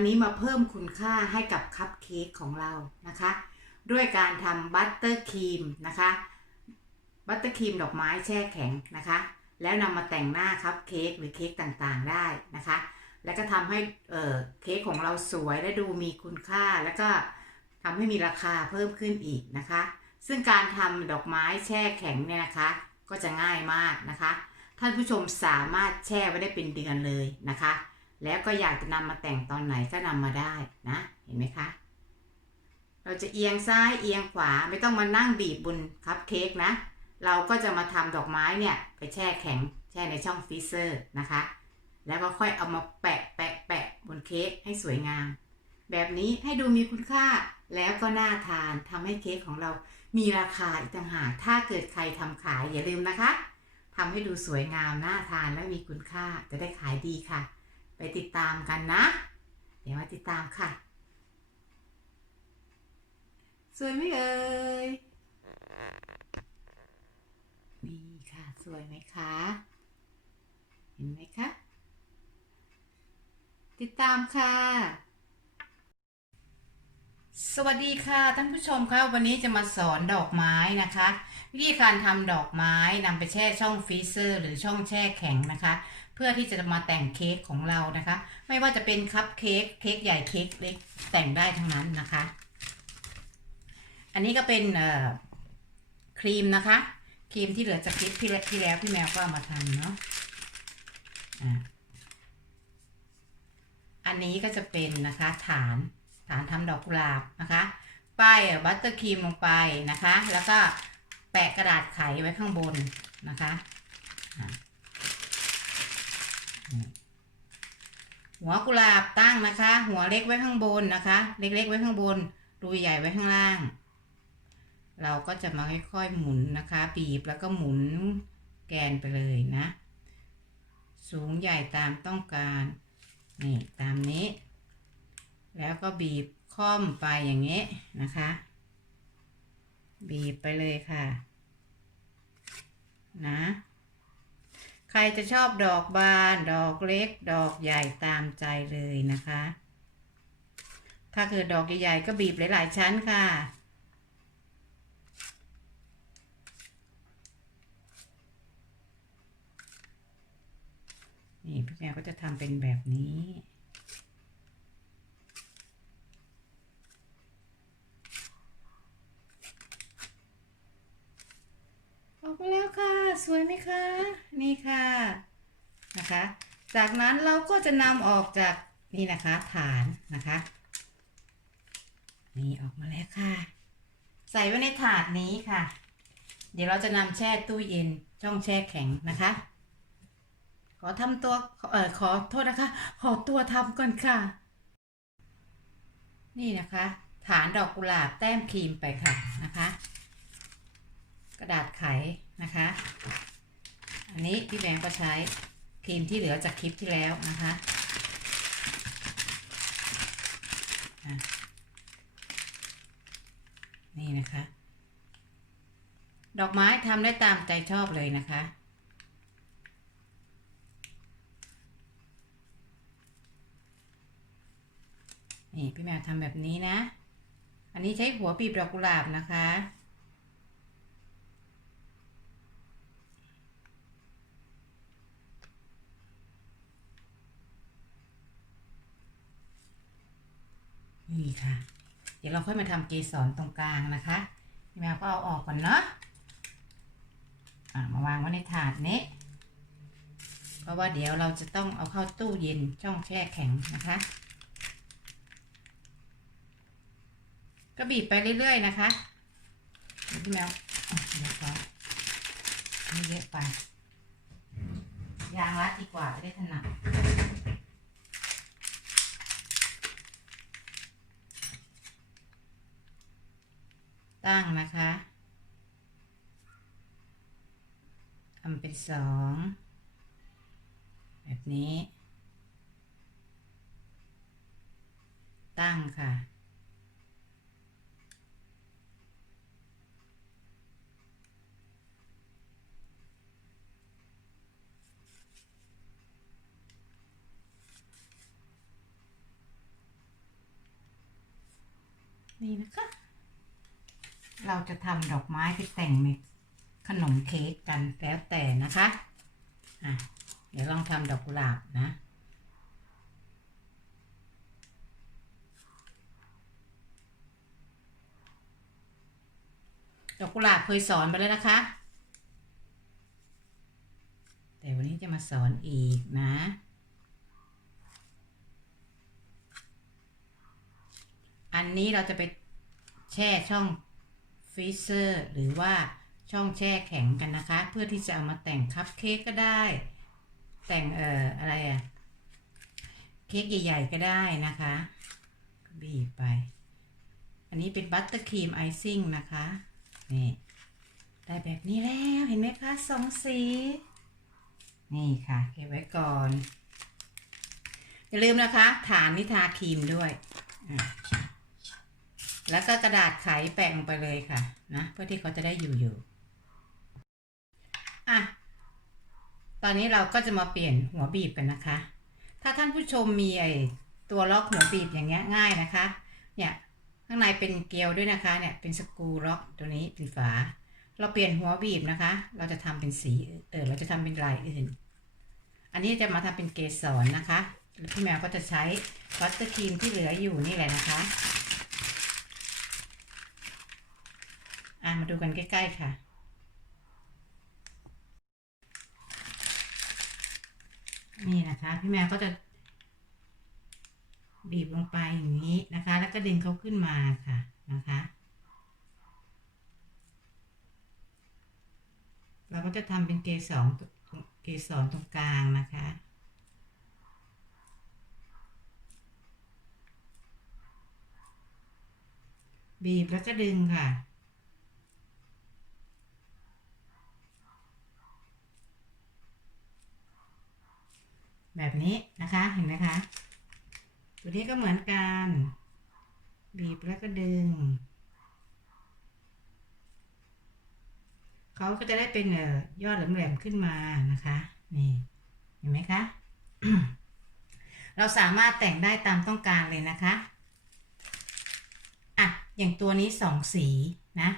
วันนี้มาเพิ่มคุณค่าให้กับคัพเค้กของเรานะคะ ด้วยการทำบัตเตอร์ครีมนะคะ บัตเตอร์ครีมดอกไม้แช่แข็งนะคะ แล้วนำมาแต่งหน้าคัพเค้กหรือเค้กต่างๆได้นะคะ แล้วก็ทำให้เเค้กของเราสวยและดูมีคุณค่า แล้วก็ทำให้มีราคาเพิ่มขึ้นอีกนะคะ ซึ่งการทำดอกไม้แช่แข็งเนี่ยนะคะ ก็จะง่ายมากนะคะ ท่านผู้ชมสามารถแช่ไว้ได้เป็นเดือนเลยนะคะ แล้วก็อยากจะนำมาแต่งตอนไหนก็นำมาได้นะ เห็นไหมคะ เราจะเอียงซ้ายเอียงขวาไม่ต้องมานั่งบีบบนคัพเค้กนะ เราก็จะมาทำดอกไม้เนี่ยไปแช่แข็งแช่ในช่องฟรีเซอร์นะคะ แล้วก็ค่อยเอามาแปะแปะแปะบนเค้กให้สวยงาม แบบนี้ให้ดูมีคุณค่าแล้วก็น่าทานทำให้เค้กของเรามีราคาอีกต่างหากถ้าเกิดใครทำขายอย่าลืมนะคะทำให้ดูสวยงามน่าทานและมีคุณค่าจะได้ขายดีค่ะ ไปติดตามกันนะ เดี๋ยวมาติดตามค่ะ สวยไหมเอ่ยนี่ค่ะ สวยไหมคะ เห็นไหมคะ ติดตามค่ะสวัสดีค่ะท่านผู้ชมคะวันนี้จะมาสอนดอกไม้นะคะ วิธีการทำดอกไม้นำไปแช่ช่องฟรีเซอร์ หรือช่องแช่แข็งนะคะ พื่อที่จะมาแต่งเค้กของเรานะคะ ไม่ว่าจะเป็นคัพเค้กเค้กใหญ่เค้กเล็กแต่งได้ทั้งนั้นนะคะ อันนี้ก็เป็นครีมนะคะ ครีมที่เหลือจากคลิปที่แล้วที่แล้วพี่แมวก็ามาทำเนาะอันนี้ก็จะเป็นนะคะฐานฐานทำดอกกุหลาบนะคะป้ายบัตเตอร์ครีมลงไปนะคะ แล้วก็แปะกระดาษไขไว้ข้างบนนะคะ หัวกุหลาบตั้งนะคะ หัวเล็กไว้ข้างบนนะคะ เล็กๆไว้ข้างบนรูใหญ่ไว้ข้างล่าง เราก็จะมาค่อยๆหมุนนะคะ บีบแล้วก็หมุนแกนไปเลยนะ สูงใหญ่ตามต้องการนี่ตามนี้ แล้วก็บีบค่อมไปอย่างนี้นะคะ บีบไปเลยค่ะ นะ ใครจะชอบดอกบาน ดอกเล็ก ดอกใหญ่ตามใจเลยนะคะ ถ้าเกิดดอกใหญ่ๆก็บีบหลายๆชั้นค่ะ นี่พี่แมวก็จะทำเป็นแบบนี้ ออกมาแล้วค่ะ สวยไหมคะ นี่ค่ะนะคะ จากนั้นเราก็จะนำออกจากนี่นะคะฐานนะคะ นี่ออกมาแล้วค่ะ ใส่ไว้ในถาดนี้ค่ะ เดี๋ยวเราจะนำแช่ตู้เย็นช่องแช่แข็งนะคะ ขอทำตัวเออขอโทษนะคะ ขอตัวทำก่อนค่ะ นี่นะคะ ฐานดอกกุหลาบแต้มครีมไปค่ะนะคะ กระดาษไขนะคะ อันนี้พี่แบงก์ก็ใช้ครีมที่เหลือจากคลิปที่แล้วนะคะอะนี่นะคะ ดอกไม้ทำได้ตามใจชอบเลยนะคะ นี่พี่แมวทำแบบนี้นะ อันนี้ใช้หัวปีบดอกกุหลาบนะคะ นี่ค่ะ เดี๋ยวเราค่อยมาทำเกสรตรงกลางนะคะพี่แมวก็เอาออกก่อนเนาะะมาวางไว้ในถาดนี้ เพราะว่าเดี๋ยวเราจะต้องเอาเข้าตู้เย็นช่องแช่แข็งนะคะ ก็บีบไปเรื่อยๆนะคะพี่แมวอะเดี๋ยวก่อนนี่เยอะไปยางรัดดีกว่าจะได้ถนัด ตั้งนะคะทำเป็นสองแบบนี้ ตั้งค่ะ นี่นะคะ เราจะทำดอกไม้ไปแต่งในขนมเค้กกันแล้วแต่นะคะอะเดี๋ยวลองทำดอกกุหลาบนะดอกกุหลาบเคยสอนไปแล้วนะคะ แต่วันนี้จะมาสอนอีกนะ อันนี้เราจะไปแช่ช่อง ฟรีเซอร์หรือว่าช่องแช่แข็งกันนะคะ เพื่อที่จะเอามาแต่งคัพเค้กก็ได้ แต่งเอ่ออะไรอะเค้กใหญ่ ๆ ก็ได้นะคะบีบไป อันนี้เป็นบัตเตอร์ครีมไอซิ่งนะคะนี่ได้แบบนี้แล้วเห็นไหมคะสองสี นี่ค่ะเก็บไว้ก่อน อย่าลืมนะคะ ฐานนิทาครีมด้วยอะ แล้วก็กระดาษไขแปะลงไปเลยค่ะนะเพื่อที่เขาจะได้อยู่อยู่อะตอนนี้เราก็จะมาเปลี่ยนหัวบีบกันนะคะ ถ้าท่านผู้ชมมีไอตัวล็อกหัวบีบอย่างเงี้ยง่ายนะคะ เนี่ยข้างในเป็นเกลียวด้วยนะคะเนี่ยเป็นสกรูล็อกตัวนี้เป็นฝา เราเปลี่ยนหัวบีบนะคะ เราจะทำเป็นสีเออเราจะทำเป็นลายอื่น อันนี้จะมาทำเป็นเกสรนะคะพี่แมวก็จะใช้บัตเตอร์ครีมที่เหลืออยู่นี่แหละนะคะ อะ มาดูกันใกล้ ๆ ค่ะ นี่นะคะ พี่แมวก็จะบีบลงไปอย่างนี้นะคะ แล้วก็ดึงเขาขึ้นมาค่ะนะคะ เราก็จะทำเป็นเกสรเกสรตรงกลางนะคะบีบแล้วก็ดึงค่ะ แบบนี้นะคะเห็นไหมคะ ตัวนี้ก็เหมือนกัน บีบแล้วก็ดึง เขาก็จะได้เป็นยอดแหลมๆขึ้นมานะคะ นี่เห็นไหมคะ เราสามารถแต่งได้ตามต้องการเลยนะคะอะอย่างตัวนี้สองสีนะ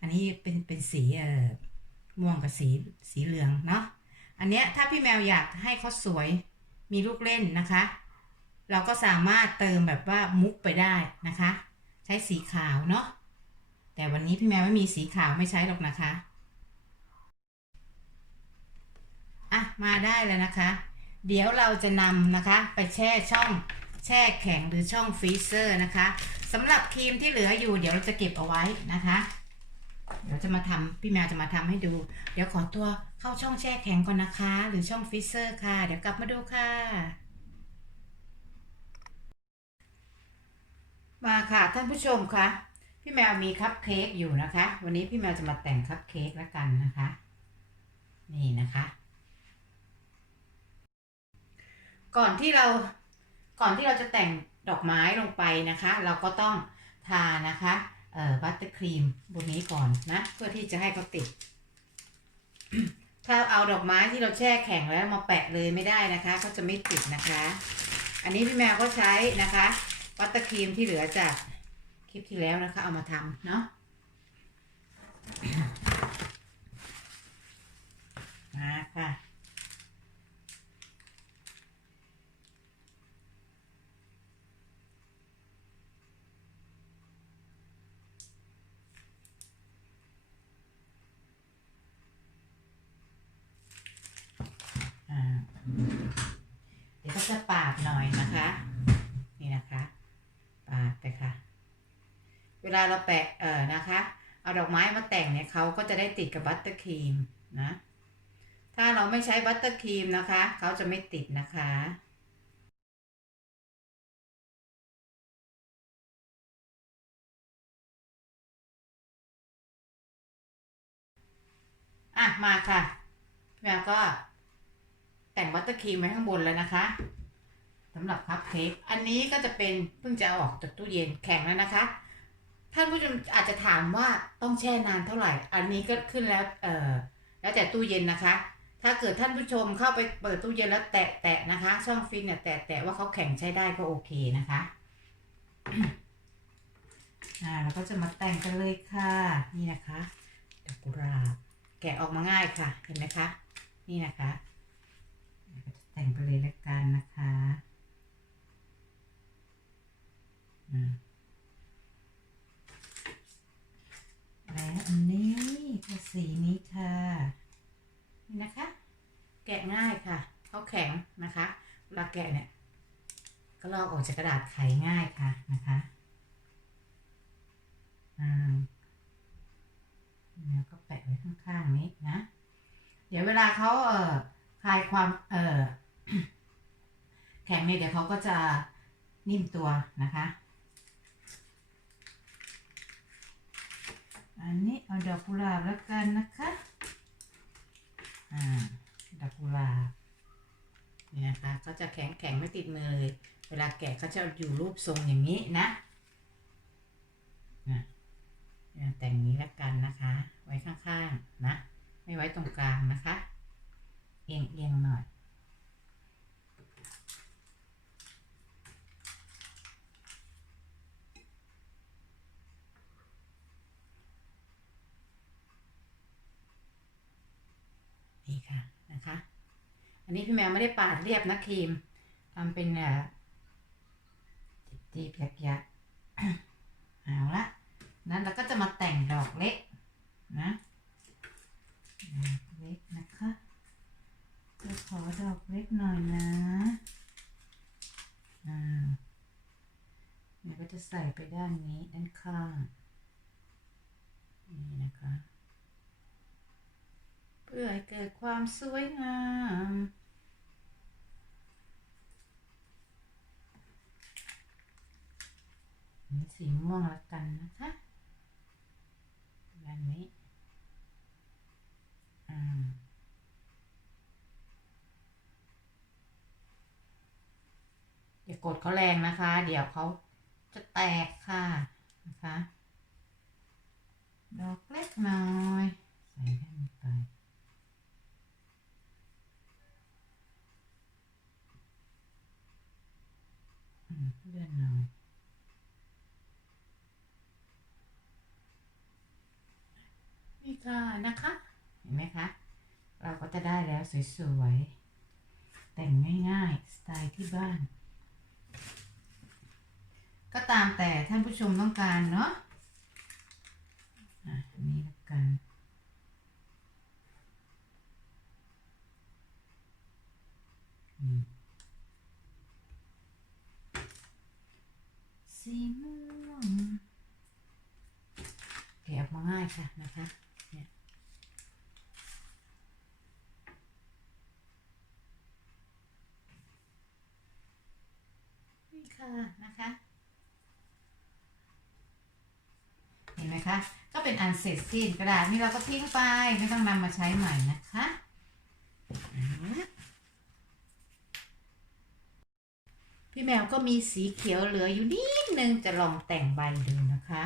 อันนี้เป็นเป็นสีเอ่อม่วงกับสีสีเหลืองเนาะอันเนี้ยถ้าพี่แมวอยากให้เขาสวย มีลูกเล่นนะคะ เราก็สามารถเติมแบบว่ามุกไปได้นะคะ ใช้สีขาวเนาะแต่วันนี้พี่แมวไม่มีสีขาวไม่ใช้หรอกนะคะอะมาได้แล้วนะคะ เดี๋ยวเราจะนำนะคะ ไปแช่ช่องแช่แข็งหรือช่องฟรีเซอร์นะคะสำหรับครีมที่เหลืออยู่เดี๋ยวเราจะเก็บเอาไว้นะคะ เดี๋ยวจะมาทำพี่แมวจะมาทำให้ดู เดี๋ยวขอตัวเข้าช่องแช่แข็งก่อนนะคะ หรือช่องฟรีเซอร์ค่ะ เดี๋ยวกลับมาดูค่ะ มาค่ะท่านผู้ชมคะพี่แมวมีคัพเค้กอยู่นะคะ วันนี้พี่แมวจะมาแต่งคัพเค้กแล้วกันนะคะ นี่นะคะ ก่อนที่เราก่อนที่เราจะแต่งดอกไม้ลงไปนะคะ เราก็ต้องทานะคะ บัตเตอร์ครีมบนนี้ก่อนนะ เพื่อที่จะให้เขาติด ถ้าเอาดอกไม้ที่เราแช่แข็งแล้วมาแปะเลยไม่ได้นะคะก็จะไม่ติดนะคะ อันนี้พี่แมวก็ใช้นะคะบัตเตอร์ครีมที่เหลือจากคลิปที่แล้วนะคะ เอามาทำเนาะมาค่ะ อ่าเดี๋ยวก็จะปาดหน่อยนะคะ นี่นะคะ ปาดไปค่ะ เว ลาเราแปะเอ่อนะคะ เอาดอกไม้มาแต่งเนี่ยเขาก็จะได้ติดกับบัตเตอร์ครีมนะ ถ้าเราไม่ใช้บัตเตอร์ครีมนะคะ เขาจะไม่ติดนะคะอะมาค่ะพี่แมวก็แต่งบัตเตอร์ครีมไว้ข้างบนแล้วนะคะสำหรับคัพเค้กอันนี้ก็จะเป็นเพิ่งจะเอาออกจากตู้เย็นแข็งแล้วนะคะ ท่านผู้ชมอาจจะถามว่าต้องแช่นานเท่าไหร่ อันนี้ก็ขึ้นแล้วเอ่อแล้วแต่ตู้เย็นนะคะ ถ้าเกิดท่านผู้ชมเข้าไปเปิดตู้เย็นแล้วแตะแตะนะคะ ช่องฟินเนี่ยแตะแตะว่าเขาแข็งใช้ได้ก็โอเคนะคะอ่าเราก็จะมาแต่งกันเลยค่ะ นี่นะคะดอกกุหลาบแกะออกมาง่ายค่ะ เห็นไหมคะ นี่นะคะจะแต่งไปเลยละกันนะคะ อืม แลอันนี้คือสีนี้ค่ะนี่นะคะ แกะง่ายค่ะเขาแข็งนะคะเวลาแกะเนี่ยก็ลอกออกจากกระดาษไขง่ายค่ะนะคะแล้วก็แปะไว้ข้างๆนี้นะ เดี๋ยวเวลาเขาเอ่อคลายความเอ่อแข็งเนี่ยเดี๋ยวเขาก็จะนิ่มตัวนะคะ อันนี้เอาดอกกุหลาบแล้วกันนะคะ อ่า ดอกกุหลาบนี่นะคะก็จะแข็งแข็งไม่ติดมือเลย เวลาแกะเขาจะอยู่รูปทรงอย่างนี้นะนะแต่งนี้แล้วกันนะคะ ไว้ข้างๆนะ ไม่ไว้ตรงกลางนะคะ เอียงเอียงหน่อย นี่ ค่ะนะคะ อันนี้พี่แมวไม่ได้ปาดเรียบนะครีมทำเป็นเอ่อจีบๆยักยักๆเอาละนั้นเราก็จะมาแต่งดอกเล็กนะดอกเล็กนะคะจะขอดอกเล็กหน่อยนะอ่าเดี๋ยวก็จะใส่ไปด้านนี้ด้านข้างนี่นะคะ พื่อให้เกิดความสวยงาม สีม่วงละกันนะคะแบบนี้อ่าอย่ากดเขาแรงนะคะ เดี๋ยวเขาจะแตกค่ะนะคะ ดอกเล็กหน่อย ใส่ให้มันไป อืม เลื่อนหน่อยนี่ค่ะนะคะ เห็นไหมคะ เราก็จะได้แล้วสวยๆ แต่งง่ายๆ สไตล์ที่บ้าน ก็ตามแต่ท่านผู้ชมต้องการเนาะอะนนี้แล้วกัน สีม่วงแกะออกมาง่ายค่ะนะคะเนี่ยนี่ค่ะนะคะเห็นไหมคะ ก็เป็นอันเสร็จสิ้นกระดาษนี่เราก็ทิ้งไปไม่ต้องนำมาใช้ใหม่นะคะเอาละ พี่แมวก็มีสีเขียวเหลืออยู่นิดนึงจะลองแต่งใบดูนะคะ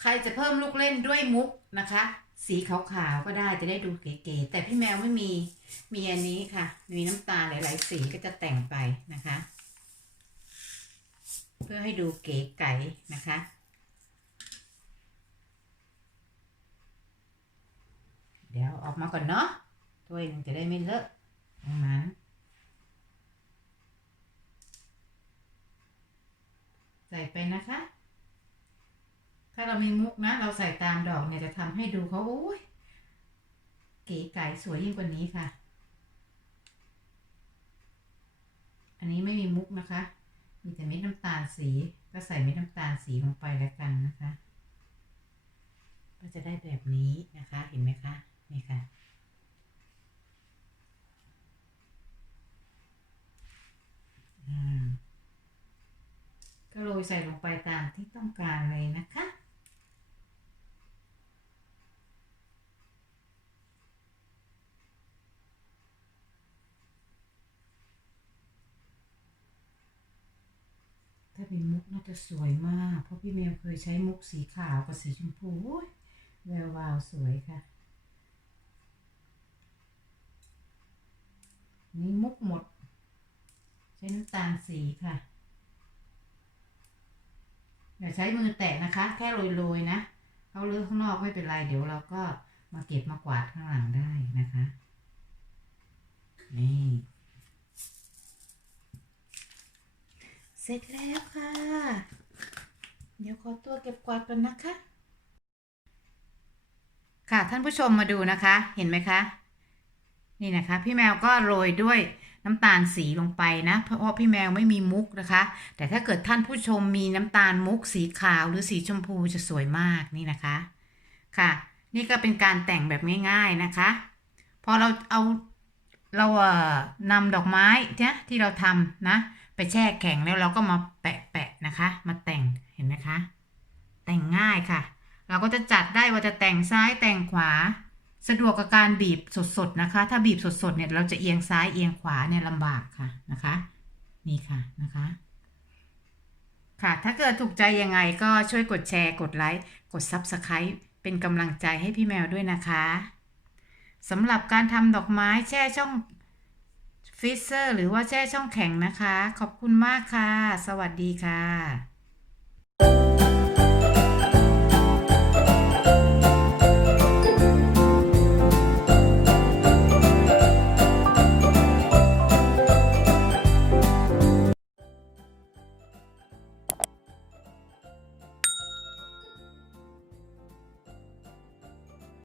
ใครจะเพิ่มลูกเล่นด้วยมุกนะคะ สีขาวๆก็ได้จะได้ดูเก๋ๆแต่พี่แมวไม่มีมีอันนี้ค่ะ มีน้ำตาลหลายๆสีก็จะแต่งไปนะคะ เพื่อให้ดูเก๋ไก๋นะคะ เดี๋ยวออกมาก่อนเนาะถ้วยหนึงจะได้ไม่เลอะตรงนั้น ใส่ไปนะคะ ถ้าเรามีมุกนะ เราใส่ตามดอกเนี่ยจะทำให้ดูเขาโอ้ยเก๋ไก๋สวยยิ่งกว่านี้ค่ะ อันนี้ไม่มีมุกนะคะ มีแต่เม็ดน้ำตาลสี ก็ใส่เม็ดน้ำตาลสีลงไปแล้วกันนะคะ ก็จะได้แบบนี้นะคะ เห็นไหมคะ นี่ค่ะอ่าก็โรยใส่ลงไปตามที่ต้องการเลยนะคะถ้าเป็นมุกน่าจะสวยมาก เพราะพี่เมลเคยใช้มุกสีขาวกับสีชมพูแวววาวสวยค่ะ นี่มุกหมด ใช้น้ำตาลสีค่ะอย่าใช้มือแตะนะคะ แค่โรยๆนะเขาเลือกข้างนอกไม่เป็นไร เดี๋ยวเราก็มาเก็บมากวาดข้างหลังได้นะคะ นี่เสร็จแล้วค่ะ เดี๋ยวขอตัวเก็บกวาดก่อนนะคะ ค่ะท่านผู้ชมมาดูนะคะ เห็นไหมคะ นี่นะคะ พี่แมวก็โรยด้วยน้ำตาลสีลงไปนะ เพราะพี่แมวไม่มีมุกนะคะ แต่ถ้าเกิดท่านผู้ชมมีน้ำตาลมุกสีขาวหรือสีชมพูจะสวยมากนี่นะคะค่ะ นี่ก็เป็นการแต่งแบบง่ายๆนะคะพอเราเอาเราเอ่อนำดอกไม้เนี่ยที่เราทำนะ ไปแช่แข็งแล้วเราก็มาแปะๆนะคะ มาแต่งเห็นไหมคะ แต่งง่ายค่ะ เราก็จะจัดได้ว่าจะแต่งซ้ายแต่งขวา สะดวกกับการบีบสดๆนะคะ ถ้าบีบสดๆเนี่ยเราจะเอียงซ้ายเอียงขวาเนี่ยลำบากค่ะนะคะ นี่ค่ะนะคะค่ะ ถ้าเกิดถูกใจยังไงก็ช่วยกดแชร์ กดไลค์ กด Subscribe เป็นกำลังใจให้พี่แมวด้วยนะคะสำหรับการทำดอกไม้แช่ช่องฟิเซอร์หรือว่าแช่ช่องแข็งนะคะ ขอบคุณมากค่ะ สวัสดีค่ะ